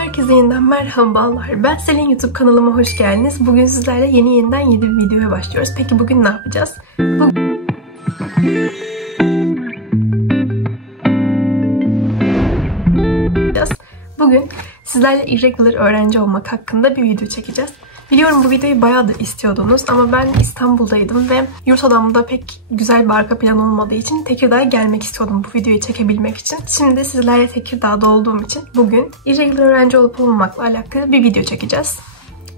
Herkese yeniden merhabalar. Ben Selin, YouTube kanalıma hoş geldiniz. Bugün sizlerle yeniden bir videoya başlıyoruz. Peki bugün ne yapacağız? Bugün sizlerle irregular öğrenci olmak hakkında bir video çekeceğiz. Biliyorum bu videoyu bayağıdır istiyordunuz ama ben İstanbul'daydım ve yurt odamda pek güzel bir arka plan olmadığı için Tekirdağ'a gelmek istiyordum bu videoyu çekebilmek için. Şimdi sizlerle Tekirdağ'da olduğum için bugün irregular öğrenci olup olmamakla alakalı bir video çekeceğiz.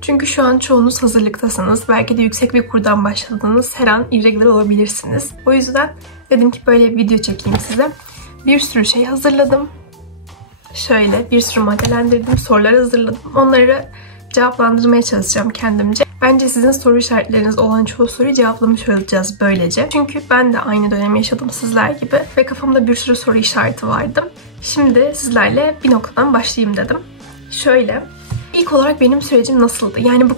Çünkü şu an çoğunuz hazırlıktasınız. Belki de yüksek bir kurdan başladınız. Her an irregular olabilirsiniz. O yüzden dedim ki böyle bir video çekeyim size. Bir sürü şey hazırladım. Şöyle bir sürü maddelendirdim, sorular hazırladım. Onları cevaplandırmaya çalışacağım kendimce. Bence sizin soru işaretleriniz olan çoğu soruyu cevaplamış olacağız böylece. Çünkü ben de aynı dönemi yaşadım sizler gibi ve kafamda bir sürü soru işareti vardı. Şimdi sizlerle bir noktadan başlayayım dedim. Şöyle, ilk olarak benim sürecim nasıldı? Yani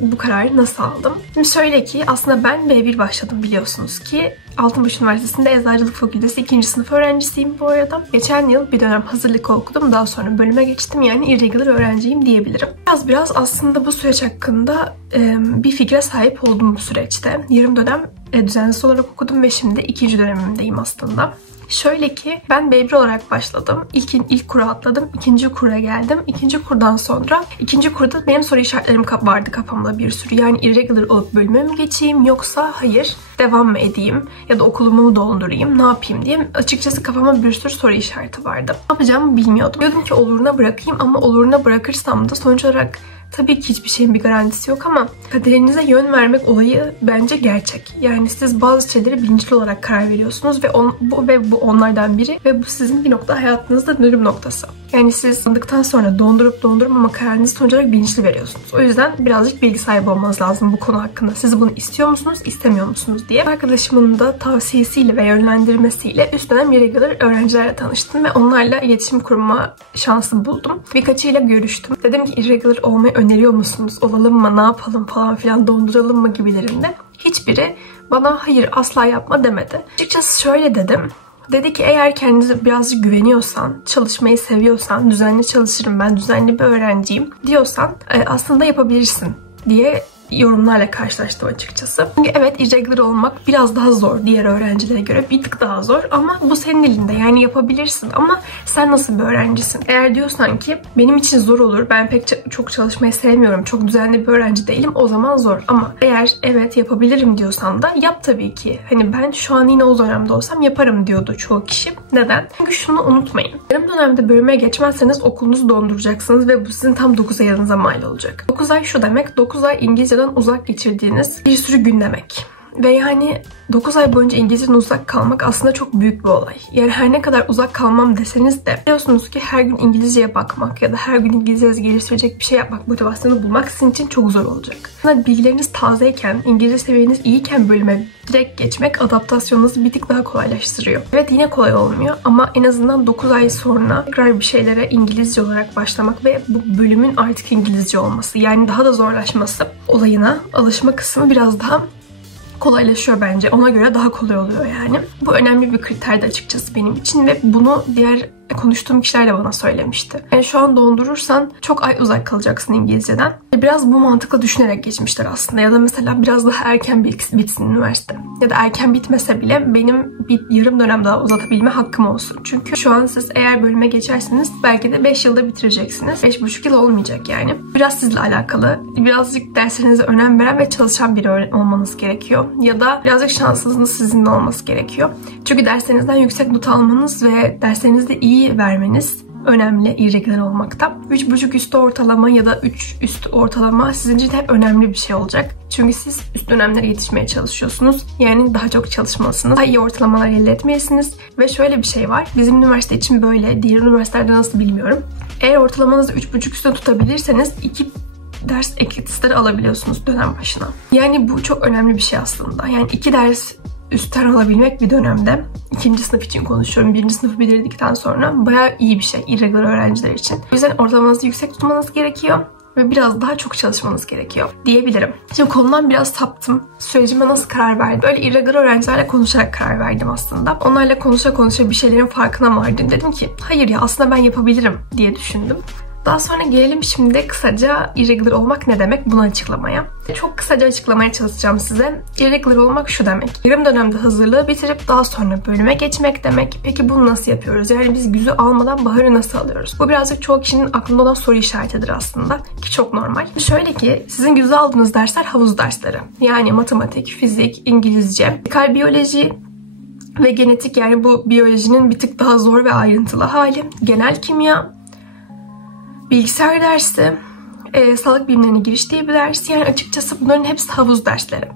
bu kararı nasıl aldım? Şimdi şöyle ki aslında ben B1 başladım biliyorsunuz ki. Altınbaş Üniversitesi'nde Eczacılık Fakültesi 2. sınıf öğrencisiyim bu arada. Geçen yıl bir dönem hazırlık okudum. Daha sonra bölüme geçtim. Yani irregular öğrenciyim diyebilirim. Biraz aslında bu süreç hakkında bir fikre sahip oldum bu süreçte. Yarım dönem düzensiz olarak okudum ve şimdi 2. dönemimdeyim aslında. Şöyle ki ben B1 olarak başladım. İlk kura atladım. 2. kura geldim. 2. kurdan sonra 2. kurda benim soru işaretlerim vardı kafamda bir sürü. Yani irregular olup bölüme mi geçeyim yoksa hayır devam mı edeyim ya da okulumu mu doldurayım ne yapayım diye açıkçası kafama bir sürü soru işareti vardı. Ne yapacağımı bilmiyordum. Diyordum ki oluruna bırakayım ama oluruna bırakırsam da sonuç olarak tabii ki hiçbir şeyin bir garantisi yok ama kaderinize yön vermek olayı bence gerçek. Yani siz bazı şeyleri bilinçli olarak karar veriyorsunuz ve bu onlardan biri ve bu sizin bir nokta hayatınızda dönüm noktası. Yani siz sandıktan sonra dondurmama kararınızı sonuç olarak bilinçli veriyorsunuz. O yüzden birazcık bilgi sahibi olmanız lazım bu konu hakkında. Siz bunu istiyor musunuz, istemiyor musunuz diye. Arkadaşımın da tavsiyesiyle ve yönlendirmesiyle üst dönem irregular öğrencilerle tanıştım ve onlarla iletişim kurma şansı buldum. Birkaçıyla görüştüm. Dedim ki irregular olmayı öneriyor musunuz? Olalım mı? Ne yapalım falan filan donduralım mı gibilerinde. Hiçbiri bana hayır asla yapma demedi. Açıkçası şöyle dedim. Dedi ki eğer kendinize birazcık güveniyorsan, çalışmayı seviyorsan, düzenli çalışırım ben, düzenli bir öğrenciyim diyorsan aslında yapabilirsin diye yorumlarla karşılaştım açıkçası. Çünkü evet irregular olmak biraz daha zor diğer öğrencilere göre. Bir tık daha zor ama bu senin elinde. Yani yapabilirsin ama sen nasıl bir öğrencisin? Eğer diyorsan ki benim için zor olur, ben pek çok çalışmayı sevmiyorum, çok düzenli bir öğrenci değilim o zaman zor. Ama eğer evet yapabilirim diyorsan da yap tabii ki. Hani ben şu an yine o dönemde olsam yaparım diyordu çoğu kişi. Neden? Çünkü şunu unutmayın. Yarım dönemde bölüme geçmezseniz okulunuzu donduracaksınız ve bu sizin tam 9 ayınıza mal olacak. 9 ay şu demek, 9 ay İngilizce uzak geçirdiğiniz bir sürü gün demek. Ve yani 9 ay boyunca İngilizceden uzak kalmak aslında çok büyük bir olay. Yani her ne kadar uzak kalmam deseniz de biliyorsunuz ki her gün İngilizceye bakmak ya da her gün İngilizcenizi geliştirecek bir şey yapmak, motivasyonu bulmak sizin için çok zor olacak. Aslında bilgileriniz tazeyken, İngilizce seviyeniz iyiyken bölüme direkt geçmek adaptasyonunuzu bir tık daha kolaylaştırıyor. Evet yine kolay olmuyor ama en azından 9 ay sonra tekrar bir şeylere İngilizce olarak başlamak ve bu bölümün artık İngilizce olması yani daha da zorlaşması olayına alışma kısmı biraz daha kolaylaşıyor bence. Ona göre daha kolay oluyor yani. Bu önemli bir kriterdi açıkçası benim için ve bunu diğer konuştuğum kişiler de bana söylemişti. Yani şu an dondurursan çok ay uzak kalacaksın İngilizceden. Biraz bu mantıkla düşünerek geçmişler aslında. Ya da mesela biraz daha erken bitsin üniversite. Ya da erken bitmese bile benim bir yarım dönem daha uzatabilme hakkım olsun. Çünkü şu an siz eğer bölüme geçerseniz belki de 5 yılda bitireceksiniz. 5,5 yıl olmayacak yani. Biraz sizle alakalı. Birazcık derslerinize önem veren ve çalışan biri olmanız gerekiyor. Ya da birazcık şansınız sizinle olması gerekiyor. Çünkü derslerinizden yüksek not almanız ve derslerinizde iyi vermeniz önemli irregular olmakta. 3,5 üstü ortalama ya da 3 üstü ortalama sizin için hep önemli bir şey olacak. Çünkü siz üst dönemlere yetişmeye çalışıyorsunuz. Yani daha çok çalışmalısınız. Daha iyi ortalamalar elde etmelisiniz. Ve şöyle bir şey var. Bizim üniversite için böyle. Diğer üniversitelerde nasıl bilmiyorum. Eğer ortalamanızı 3,5 üstüne tutabilirseniz 2 ders ekstraları alabiliyorsunuz dönem başına. Yani bu çok önemli bir şey aslında. Yani 2 ders üstten alabilmek bir dönemde. 2. sınıf için konuşuyorum. 1. sınıfı bitirdikten sonra bayağı iyi bir şey irregular öğrenciler için. O yüzden ortalamanızı yüksek tutmanız gerekiyor ve biraz daha çok çalışmanız gerekiyor diyebilirim. Şimdi konudan biraz saptım. Sürecime nasıl karar verdim? Böyle irregular öğrencilerle konuşarak karar verdim aslında. Onlarla konuşa bir şeylerin farkına vardım. Dedim ki hayır ya aslında ben yapabilirim diye düşündüm. Daha sonra gelelim şimdi kısaca irregular olmak ne demek bunu açıklamaya. Çok kısaca açıklamaya çalışacağım size. Irregular olmak şu demek. Yarım dönemde hazırlığı bitirip daha sonra bölüme geçmek demek. Peki bunu nasıl yapıyoruz? Yani biz güzü almadan baharı nasıl alıyoruz? Bu birazcık çoğu kişinin aklında olan soru işaretidir aslında. Ki çok normal. Şöyle ki sizin güzü aldığınız dersler havuz dersleri. Yani matematik, fizik, İngilizce, biyoloji ve genetik, yani bu biyolojinin bir tık daha zor ve ayrıntılı hali. Genel kimya, bilgisayar dersi, sağlık bilimlerine giriş diye bir ders. Yani açıkçası bunların hepsi havuz dersleri.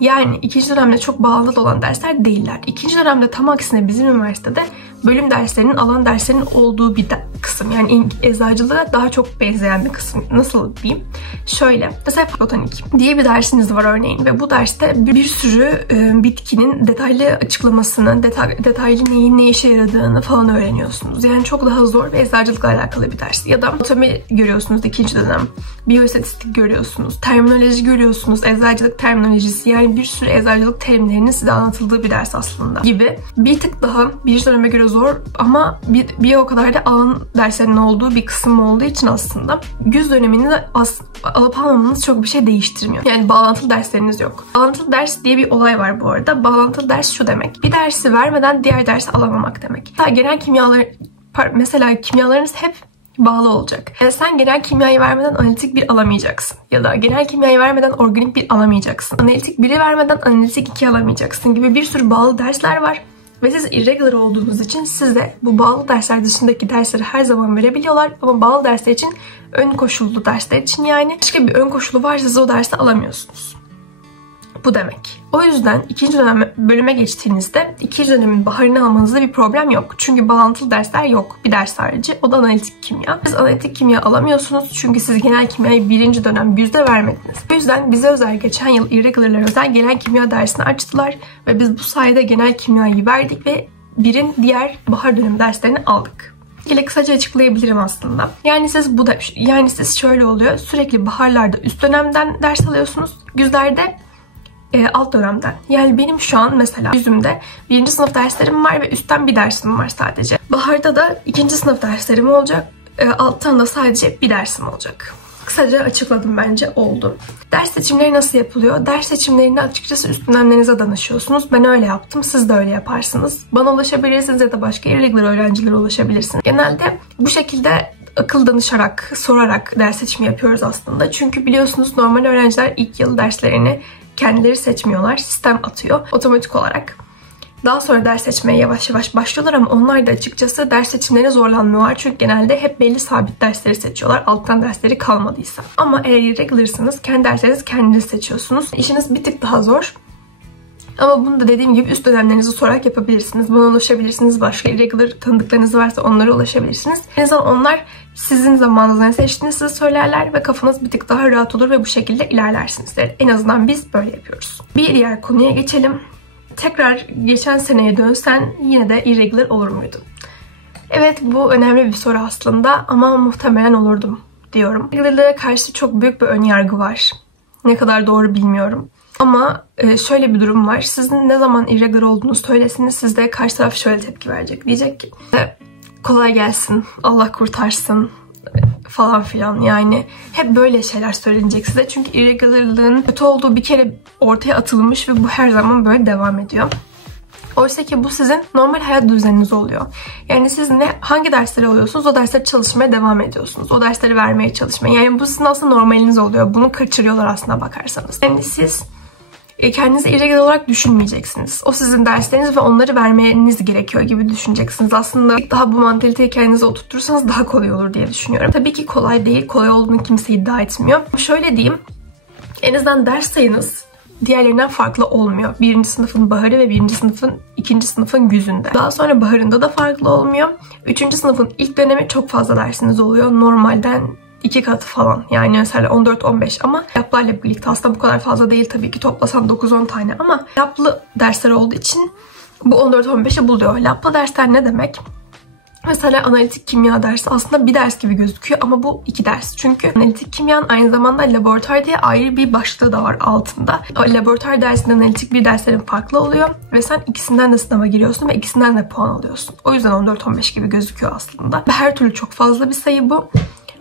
Yani ikinci dönemde çok bağlı olan dersler değiller. İkinci dönemde tam aksine bizim üniversitede bölüm derslerinin, alan derslerinin olduğu bir kısım. Yani eczacılığa daha çok benzeyen bir kısım. Nasıl diyeyim? Şöyle, mesela botanik diye bir dersiniz var örneğin ve bu derste bir sürü bitkinin detaylı açıklamasını, detaylı neyin ne işe yaradığını falan öğreniyorsunuz. Yani çok daha zor ve eczacılıkla alakalı bir ders. Ya da anatomi görüyorsunuz ikinci dönem. Biyoistatistik görüyorsunuz. Terminoloji görüyorsunuz. Eczacılık terminolojisi, yani bir sürü eczacılık terimlerinin size anlatıldığı bir ders aslında gibi. Bir tık daha birinci döneme göre zor ama bir o kadar da alan derslerinin olduğu bir kısım olduğu için aslında güz dönemini de alıp almamanız çok bir şey değiştirmiyor. Yani bağlantılı dersleriniz yok. Bağlantılı ders diye bir olay var bu arada. Bağlantılı ders şu demek. Bir dersi vermeden diğer dersi alamamak demek. Genel mesela kimyalarınız hep bağlı olacak. Yani sen genel kimyayı vermeden analitik 1 alamayacaksın. Ya da genel kimyayı vermeden organik 1 alamayacaksın. Analitik 1'i vermeden analitik 2 alamayacaksın gibi bir sürü bağlı dersler var. Ve siz irregular olduğunuz için size bu bağlı dersler dışındaki dersleri her zaman verebiliyorlar. Ama bağlı dersler için, ön koşullu dersler için yani başka bir ön koşulu varsa siz o dersi alamıyorsunuz. Bu demek. O yüzden ikinci dönem bölüme geçtiğinizde ikinci dönemin baharını almanızda bir problem yok. Çünkü bağlantılı dersler yok. Bir ders harici. O da analitik kimya. Siz analitik kimya alamıyorsunuz. Çünkü siz genel kimyayı birinci dönem güzde vermediniz. O yüzden bize özel geçen yıl irregular'lara özel genel kimya dersini açtılar. Ve biz bu sayede genel kimyayı verdik ve birin diğer bahar dönemi derslerini aldık. ile kısaca açıklayabilirim aslında. Yani siz şöyle oluyor. Sürekli baharlarda üst dönemden ders alıyorsunuz. Güzlerde alt dönemden. Yani benim şu an mesela yüzümde 1. sınıf derslerim var ve üstten bir dersim var sadece. Baharda da 2. sınıf derslerim olacak. Alttan da sadece bir dersim olacak. Kısaca açıkladım, bence oldu. Ders seçimleri nasıl yapılıyor? Ders seçimlerinde açıkçası üst dönemlerinize danışıyorsunuz. Ben öyle yaptım. Siz de öyle yaparsınız. Bana ulaşabilirsiniz ya da başka irregular öğrencilere ulaşabilirsiniz. Genelde bu şekilde akıl danışarak, sorarak ders seçimi yapıyoruz aslında. Çünkü biliyorsunuz normal öğrenciler ilk yıl derslerini kendileri seçmiyorlar. Sistem atıyor otomatik olarak. Daha sonra ders seçmeye yavaş yavaş başlıyorlar ama onlar da açıkçası ders seçimlerine zorlanmıyorlar. Çünkü genelde hep belli sabit dersleri seçiyorlar. Alttan dersleri kalmadıysa. Ama eğer irregular'sınız kendi derslerinizi kendiniz seçiyorsunuz. İşiniz bir tık daha zor. Ama bunu da dediğim gibi üst dönemlerinizi sorarak yapabilirsiniz. Bana ulaşabilirsiniz. Başka irregular tanıdıklarınız varsa onlara ulaşabilirsiniz. En azından onlar sizin zamanınızda ne seçtiğinizi size söylerler ve kafanız bir tık daha rahat olur ve bu şekilde ilerlersiniz. En azından biz böyle yapıyoruz. Bir diğer konuya geçelim. Tekrar geçen seneye dönsen yine de irregular olur muydun? Evet, bu önemli bir soru aslında ama muhtemelen olurdum diyorum. Irregular'lara karşı çok büyük bir önyargı var. Ne kadar doğru bilmiyorum. Ama şöyle bir durum var. Sizin ne zaman irregular olduğunu söylesiniz, sizde karşı taraf şöyle tepki verecek. Diyecek ki kolay gelsin, Allah kurtarsın falan filan. Yani hep böyle şeyler söylenecek size. Çünkü irregularlığın kötü olduğu bir kere ortaya atılmış ve bu her zaman böyle devam ediyor. Oysa ki bu sizin normal hayat düzeniniz oluyor. Yani siz hangi dersleri alıyorsunuz, o dersleri çalışmaya devam ediyorsunuz. O dersleri vermeye çalışmaya. Yani bu sizin aslında normaliniz oluyor. Bunu kaçırıyorlar aslında bakarsanız. Yani siz kendinizi irregular olarak düşünmeyeceksiniz. O sizin dersleriniz ve onları vermeniz gerekiyor gibi düşüneceksiniz. Aslında daha bu mantaliteyi kendinize oturtursanız daha kolay olur diye düşünüyorum. Tabii ki kolay değil. Kolay olduğunu kimse iddia etmiyor. Şöyle diyeyim. En azından ders sayınız diğerlerinden farklı olmuyor. 1. sınıfın baharı ve 1. sınıfın 2. sınıfın güzünde. Daha sonra baharında da farklı olmuyor. 3. sınıfın ilk dönemi çok fazla dersiniz oluyor. Normalden 2 katı falan. Yani mesela 14-15 ama yaplarla birlikte aslında bu kadar fazla değil tabii ki, toplasan 9-10 tane ama yaplı dersler olduğu için bu 14-15'i buluyor. Yaplı dersler ne demek? Mesela analitik kimya dersi aslında bir ders gibi gözüküyor ama bu 2 ders. Çünkü analitik kimyanın aynı zamanda laboratuvar diye ayrı bir başlığı da var altında. O laboratuvar dersinde analitik bir derslerin farklı oluyor ve sen ikisinden de sınava giriyorsun ve ikisinden de puan alıyorsun. O yüzden 14-15 gibi gözüküyor aslında. Ve her türlü çok fazla bir sayı bu.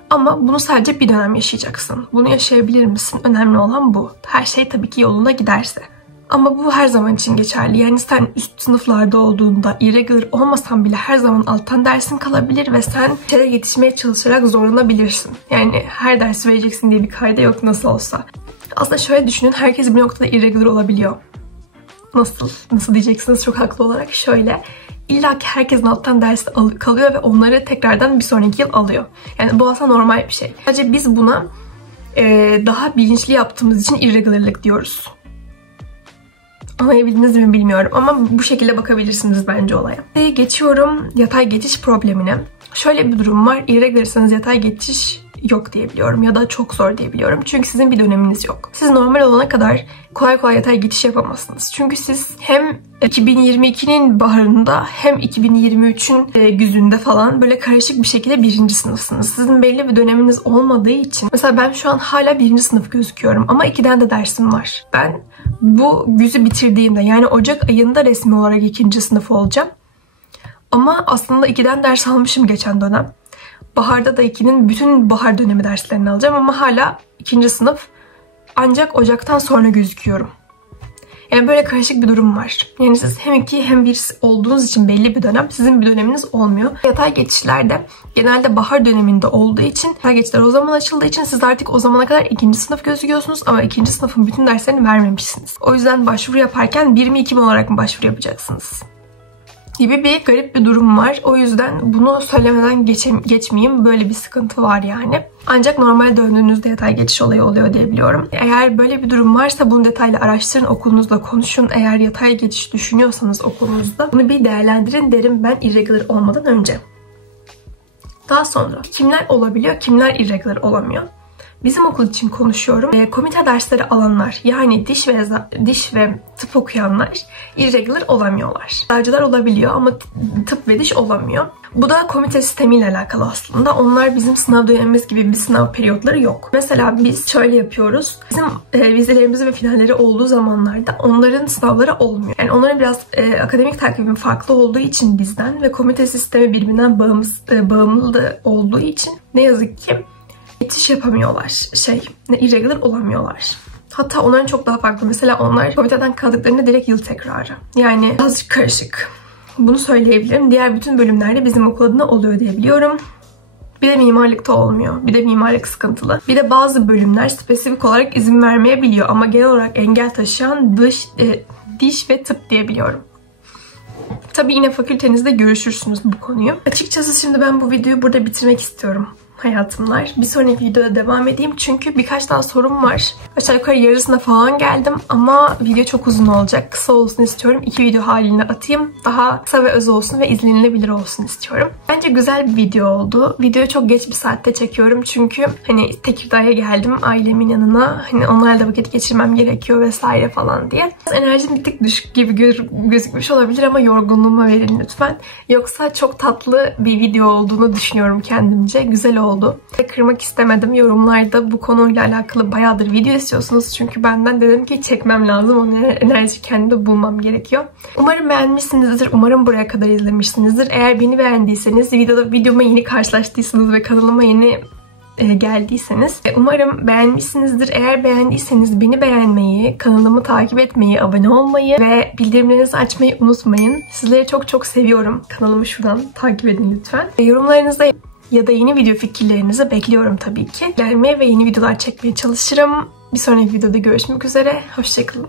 Ama bunu sadece bir dönem yaşayacaksın. Bunu yaşayabilir misin? Önemli olan bu. Her şey tabii ki yolunda giderse. Ama bu her zaman için geçerli. Yani sen üst sınıflarda olduğunda irregular olmasan bile her zaman alttan dersin kalabilir ve sen şeyde yetişmeye çalışarak zorlanabilirsin. Yani her dersi vereceksin diye bir kayda yok nasıl olsa. Aslında şöyle düşünün, herkes bir noktada irregular olabiliyor. Nasıl? Nasıl diyeceksiniz çok haklı olarak. Şöyle, İlla ki herkesin alttan ders kalıyor ve onları tekrardan bir sonraki yıl alıyor. Yani bu aslında normal bir şey. Sadece biz buna daha bilinçli yaptığımız için irregularlık diyoruz. Anlayabildiniz mi bilmiyorum ama bu şekilde bakabilirsiniz bence olaya. Geçiyorum yatay geçiş problemine. Şöyle bir durum var. İrregularsanız yatay geçiş yok diyebiliyorum ya da çok zor diyebiliyorum. Çünkü sizin bir döneminiz yok. Siz normal olana kadar kolay kolay yatay geçiş yapamazsınız. Çünkü siz hem 2022'nin baharında hem 2023'ün güzünde falan böyle karışık bir şekilde birinci sınıfsınız. Sizin belli bir döneminiz olmadığı için. Mesela ben şu an hala birinci sınıf gözüküyorum ama 2'den de dersim var. Ben bu güzü bitirdiğimde yani Ocak ayında resmi olarak 2. sınıf olacağım. Ama aslında 2'den ders almışım geçen dönem. Baharda da 2'nin bütün bahar dönemi derslerini alacağım ama hala 2. sınıf ancak Ocak'tan sonra gözüküyorum. Yani böyle karışık bir durum var. Yani siz hem 2 hem 1 olduğunuz için belli bir dönem, sizin bir döneminiz olmuyor. Yatay geçişlerde genelde bahar döneminde olduğu için, yatay geçişler o zaman açıldığı için siz artık o zamana kadar 2. sınıf gözüküyorsunuz ama 2. sınıfın bütün derslerini vermemişsiniz. O yüzden başvuru yaparken 1 mi 2 mi olarak mı başvuru yapacaksınız gibi bir garip bir durum var. O yüzden bunu söylemeden geçmeyeyim. Böyle bir sıkıntı var yani. Ancak normal döndüğünüzde yatay geçiş olayı oluyor diyebiliyorum. Eğer böyle bir durum varsa bunu detaylı araştırın, okulunuzla konuşun. Eğer yatay geçiş düşünüyorsanız okulunuzda bunu bir değerlendirin derim ben irregular olmadan önce. Daha sonra kimler olabiliyor, kimler irregular olamıyor? Bizim okul için konuşuyorum. Komite dersleri alanlar yani diş ve tıp okuyanlar irregular olamıyorlar. Eczacılar olabiliyor ama tıp ve diş olamıyor. Bu da komite sistemiyle alakalı aslında. Onlar bizim sınav dönemimiz gibi bir sınav periyotları yok. Mesela biz şöyle yapıyoruz. Bizim vizelerimiz ve finalleri olduğu zamanlarda onların sınavları olmuyor. Yani onların biraz akademik takibi farklı olduğu için bizden ve komite sistemi birbirinden bağımlı olduğu için ne yazık ki geçiş yapamıyorlar. Irregular olamıyorlar. Hatta onların çok daha farklı. Mesela onlar komiteden kaldıklarında direkt yıl tekrarı. Yani azıcık karışık. Bunu söyleyebilirim. Diğer bütün bölümlerde bizim okul adına oluyor diyebiliyorum. Bir de mimarlıkta olmuyor. Bir de mimarlık sıkıntılı. Bir de bazı bölümler spesifik olarak izin vermeyebiliyor. Ama genel olarak engel taşıyan diş ve tıp diyebiliyorum. Tabii yine fakültenizde görüşürsünüz bu konuyu. Açıkçası şimdi ben bu videoyu burada bitirmek istiyorum. Hayatımlar. Bir sonraki videoda devam edeyim çünkü birkaç daha sorum var. Aşağı yukarı yarısına falan geldim ama video çok uzun olacak. Kısa olsun istiyorum. 2 video halinde atayım. Daha kısa ve öz olsun ve izlenilebilir olsun istiyorum. Bence güzel bir video oldu. Videoyu çok geç bir saatte çekiyorum çünkü hani Tekirdağ'a geldim ailemin yanına. Hani onlarla vakit geçirmem gerekiyor vesaire falan diye. Enerjim bir tık düşük gibi gözükmüş olabilir ama yorgunluğuma verin lütfen. Yoksa çok tatlı bir video olduğunu düşünüyorum kendimce. Güzel oldu. Kırmak istemedim. Yorumlarda bu konuyla alakalı bayağıdır video istiyorsunuz. Çünkü benden dedim ki çekmem lazım. Onun enerji kendimde bulmam gerekiyor. Umarım beğenmişsinizdir. Umarım buraya kadar izlemişsinizdir. Eğer beni beğendiyseniz, videoma yeni karşılaştıysanız ve kanalıma yeni geldiyseniz umarım beğenmişsinizdir. Eğer beğendiyseniz beni beğenmeyi, kanalımı takip etmeyi, abone olmayı ve bildirimlerinizi açmayı unutmayın. Sizleri çok çok seviyorum. Kanalımı şuradan takip edin lütfen. Yorumlarınızda ya da yeni video fikirlerinizi bekliyorum tabii ki. Gelmeye ve yeni videolar çekmeye çalışırım. Bir sonraki videoda görüşmek üzere. Hoşçakalın.